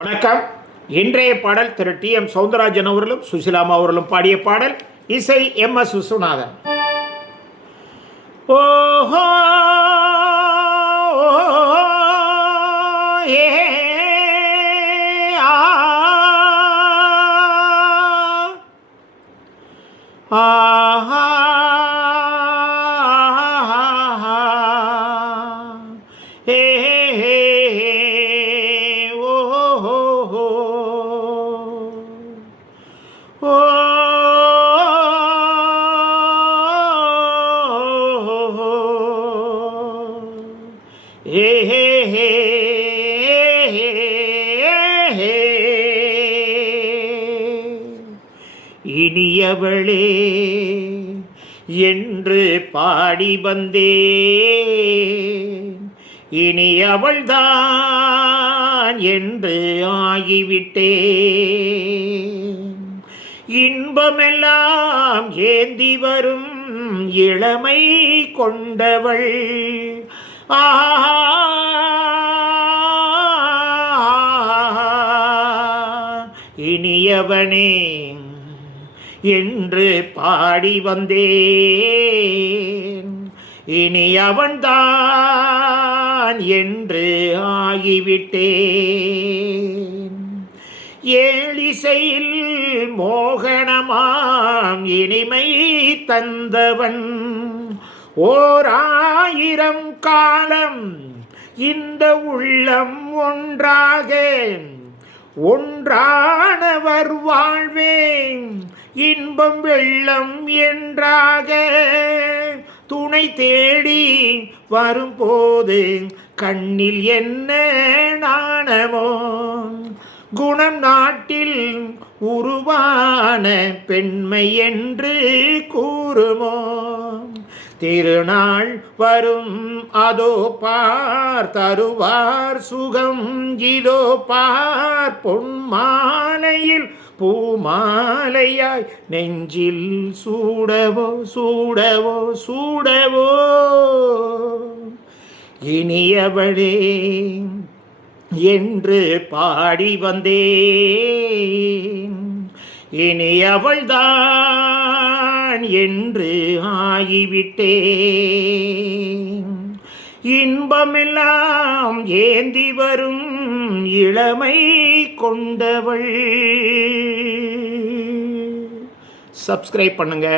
வணக்கம். இன்றைய பாடல் திரு டி.எம். சௌந்தரராஜன் அவர்களும் சுசிலாமா அவர்களும் பாடிய பாடல். இசை எம்.எஸ். விஸ்வநாதன். ஓஹோ ஏ ஆஹா ஏ ஓ இனியவளே என்று பாடி வந்தேன், இனி அவள்தான் என்று ஆகிவிட்டேன். இன்பமெல்லாம் ஏந்தி வரும் இளமை கொண்டவள் இனியவனே என்று பாடி வந்தேன், இனி அவன்தான் என்று ஆகிவிட்டேன். ஏழிசையில் மோகனமாம் இனிமை தந்தவன், ஓராயிரம் காலம் இந்த உள்ளம் ஒன்றாக ஒன்றானவர் வாழ்வேன், இன்பம் வெள்ளம் என்றாக துணை தேடி வரும்போது கண்ணில் என்ன நாணமோ, குணம் நாட்டில் உருவான பெண்மை என்று கூறுமோ. திருநாள் வரும் அதோ பார், தருவார் சுகம் இதோ பார், பொன்மாலையில் பூமாலையாய் நெஞ்சில் சூடவோ சூடவோ சூடவோ. இனியவளே என்று பாடி வந்தேன், இனி அவள்தான் என்று ஆகிவிட்டேன். இன்பமெல்லாம் ஏந்தி வரும் இளமை கொண்டவள். சப்ஸ்கிரைப் பண்ணுங்க.